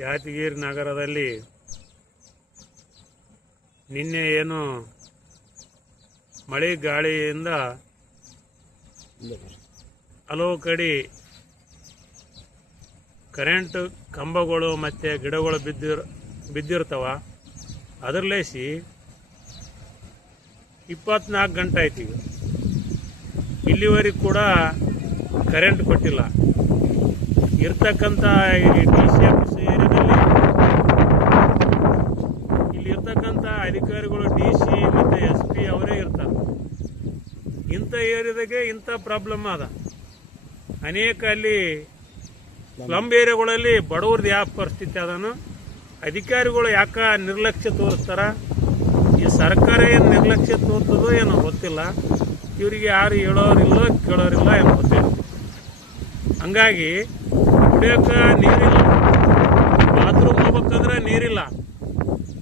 ಯಾದಗಿರಿ ನಗರದಲ್ಲಿ ನಿನ್ನೆ ಏನು ಮಳೆ ಗಾಳಿಯಿಂದ ಹಲವು ಕಡೆ ಕರೆಂಟ್ ಕಂಬಗಳು ಮತ್ತು ಗಿಡಗಳು ಬಿದ್ದಿರ್ತಾವ. ಅದರಲೇಸಿ 24 ಗಂಟೆ ಆಯ್ತು. ಈಗ ಇಲ್ಲಿವರೆಗೂ ಕೂಡ ಕರೆಂಟ್ ಕೊಟ್ಟಿಲ್ಲ. ಇರ್ತಕ್ಕಂಥ DCMC ಏರಿಯಾದಲ್ಲಿ ಇಲ್ಲಿ ಇರ್ತಕ್ಕಂಥ ಅಧಿಕಾರಿಗಳು DC ಮತ್ತು SP ಅವರೇ ಇರ್ತಾರೆ. ಇಂಥ ಏರಿಯಾದಾಗೆ ಇಂಥ ಪ್ರಾಬ್ಲಮ್ ಅದ. ಅನೇಕ ಅಲ್ಲಿ ಸ್ಲಮ್ ಏರಿಯಾಗಳಲ್ಲಿ ಬಡವ್ರದ್ದು ಯಾವ ಪರಿಸ್ಥಿತಿ ಅದನ್ನು ಅಧಿಕಾರಿಗಳು ಯಾಕ ನಿರ್ಲಕ್ಷ್ಯ ತೋರಿಸ್ತಾರ. ಈ ಸರ್ಕಾರ ಏನು ನಿರ್ಲಕ್ಷ್ಯ ತೋರ್ತದೋ ಏನೋ ಗೊತ್ತಿಲ್ಲ. ಇವರಿಗೆ ಯಾರು ಹೇಳೋರಿಲ್ಲ ಕೇಳೋರಿಲ್ಲ ಏನೋ ಗೊತ್ತಿಲ್ಲ. ಹಂಗಾಗಿ ಕುಡಿಯೋಕೆ ನೀರಿಲ್ಲ, ಬಾತ್ರೂಮ್ ಹೋಗ್ಬೇಕಂದ್ರೆ ನೀರಿಲ್ಲ,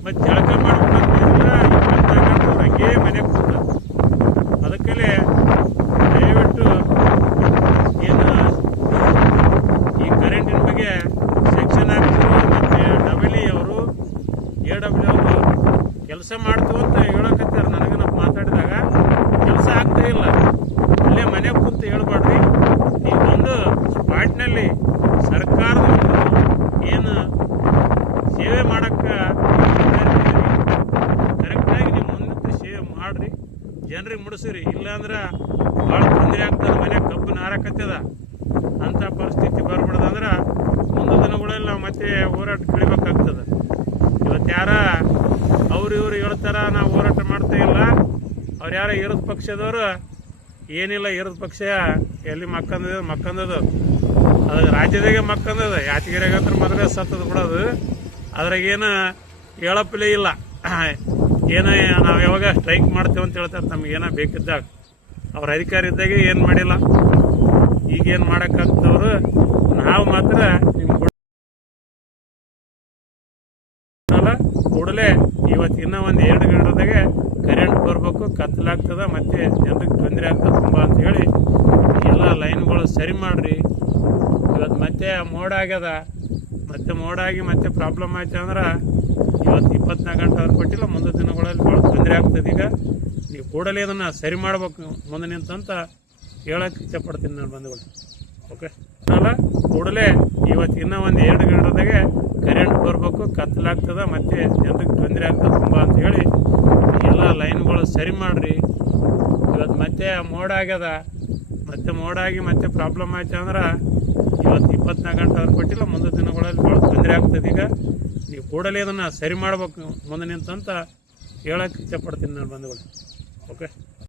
ಮತ್ತು ಜಳಕ ಮಾಡ್ಬೇಕಂದ್ರೆ ನೀರಿಲ್ಲ. 24 ಗಂಟೆ ಹಂಗೆ ಮನೆಗೆ ಕೂತ. ಅದಕ್ಕೆ ದಯವಿಟ್ಟು ಏನು ಈ ಕರೆಂಟಿನ ಬಗ್ಗೆ ಸೆಕ್ಷನ್ ಆಗ್ತಿರೋ ಮತ್ತು ಡಬ್ಲ್ಯೂ ಅವರು AW ಅವರು ಕೆಲಸ ಮಾಡ್ತೀವಿ ಅಂತ ಹೇಳಕತ್ತಾರ. ನನಗೇನಪ್ಪ ಮಾತಾಡಿದಾಗ ಕೆಲಸ ಆಗ್ತಾ ಇಲ್ಲ. ಅಲ್ಲೇ ಮನೆಗೆ ಕೂತು ಹೇಳ್ಬೇಡ್ರಿ. ನೀವು ಒಂದು ಸ್ಪಾಟ್ನಲ್ಲಿ ಸರ್ಕಾರದ ಏನು ಸೇವೆ ಮಾಡಕ್ಕೆ ಕರೆಕ್ಟಾಗಿ ನೀವು ಮುಂದೆ ಸೇವೆ ಮಾಡ್ರಿ, ಜನರಿಗೆ ಮುಡಿಸ್ರಿ. ಇಲ್ಲಾಂದ್ರೆ ಭಾಳ ತೊಂದರೆ ಆಗ್ತದೆ. ಮನೆಗೆ ಕಬ್ಬು ನಾರಕತ್ತದ. ಅಂಥ ಪರಿಸ್ಥಿತಿ ಬರ್ಬಿಡ್ದಂದ್ರೆ ಮುಂದಿನ ದಿನಗಳಲ್ಲಿ ನಾವು ಮತ್ತೆ ಹೋರಾಟ ಕಳಿಬೇಕಾಗ್ತದೆ. ಇವತ್ತು ಯಾರ ಅವ್ರು ಇವ್ರು ಹೇಳ್ತಾರ ನಾವು ಹೋರಾಟ ಮಾಡ್ತಾ ಇಲ್ಲ. ಅವ್ರು ಯಾರ ವಿರೋಧ ಪಕ್ಷದವರು ಏನಿಲ್ಲ, ವಿರೋಧ ಪಕ್ಷ ಎಲ್ಲಿ ಮಕ್ಕಂದದು ಅದಾಗ ರಾಜ್ಯದಾಗೆ ಮಕ್ಕಂದದ. ಯಾದಗಿರಿಯಾಗಂದ್ರೆ ಮೊದಲೇ ಸತ್ತದ ಬಿಡೋದು. ಅದ್ರಾಗೇನು ಹೇಳಪ್ಪಲೇ ಇಲ್ಲ. ಏನೋ ನಾವು ಯಾವಾಗ ಸ್ಟ್ರೈಕ್ ಮಾಡ್ತೇವೆ ಅಂತ ಹೇಳ್ತಾರೆ. ನಮಗೇನೋ ಬೇಕಿದ್ದಾಗ ಅವ್ರ ಅಧಿಕಾರ ಇದ್ದಾಗೆ ಏನು ಮಾಡಿಲ್ಲ. ಈಗೇನು ಮಾಡೋಕ್ಕಾಗ್ತವ್ರು. ನಾವು ಮಾತ್ರ ನಿಮ್ಮ ಕೂಡಲೇ ಇವತ್ತು ಇನ್ನೂ ಒಂದು 2 ಗಂಟೆದಾಗೆ ಕರೆಂಟ್ ಬರಬೇಕು. ಕತ್ತಲಾಗ್ತದೆ, ಮತ್ತೆ ಜನರಿಗೆ ತೊಂದರೆ ಆಗ್ತದೆ ತುಂಬ ಅಂತ ಹೇಳಿ ಎಲ್ಲ ಲೈನ್ಗಳು ಸರಿ ಮಾಡಿರಿ. ಇವತ್ತು ಮತ್ತೆ ಮೋಡ ಆಗ್ಯದ. ಮತ್ತೆ ಮೋಡ ಆಗಿ ಮತ್ತೆ ಪ್ರಾಬ್ಲಮ್ ಆಯ್ತು ಅಂದ್ರೆ ಇವತ್ತು 24 ಗಂಟೆ ಅವ್ರು ಕೊಟ್ಟಿಲ್ಲ. ಮುಂದಿನ ದಿನಗಳಲ್ಲಿ ಭಾಳ ತೊಂದರೆ ಆಗ್ತದೆ. ಈಗ ನೀವು ಕೂಡಲೇ ಅದನ್ನು ಸರಿ ಮಾಡ್ಬೇಕು ಮುಂದೆ ನಿಂತಂತ ಹೇಳಕ್ಕೆ ಇಷ್ಟಪಡ್ತೀನಿ ನಾನು ಬಂಧುಗಳು. ಓಕೆ, ಅಲ್ಲ ಕೂಡಲೇ ಇವತ್ತು ಇನ್ನೂ ಒಂದು 2 ಗಂಟೆದಾಗೆ ಕರೆಂಟ್ ಬರಬೇಕು. ಕತ್ತಲಾಗ್ತದೆ, ಮತ್ತೆ ಜನರಿಗೆ ತೊಂದರೆ ಆಗ್ತದೆ ತುಂಬ ಅಂತ ಹೇಳಿ ಎಲ್ಲ ಲೈನ್ಗಳು ಸರಿ ಮಾಡಿರಿ. ಇವತ್ತು ಮತ್ತೆ ಮೋಡ ಆಗ್ಯದ. ಮತ್ತೆ ಮೋಡ ಆಗಿ ಮತ್ತೆ ಪ್ರಾಬ್ಲಮ್ ಆಯ್ತು ಅಂದ್ರೆ ಇವತ್ತು 24 ಗಂಟೆ ಅವ್ರು ಕೊಟ್ಟಿಲ್ಲ. ಮುಂದಿನ ದಿನಗಳಲ್ಲಿ ಭಾಳ ತೊಂದರೆ ಆಗ್ತದೆ. ಈಗ ನೀವು ಕೂಡಲೇ ಅದನ್ನು ಸರಿ ಮಾಡ್ಬೇಕು ಮುಂದೆ ನಿಂತಂತ ಹೇಳಕ್ಕೆ ಇಷ್ಟಪಡ್ತೀನಿ ನಾನು ಬಂಧುಗಳು. ಓಕೆ.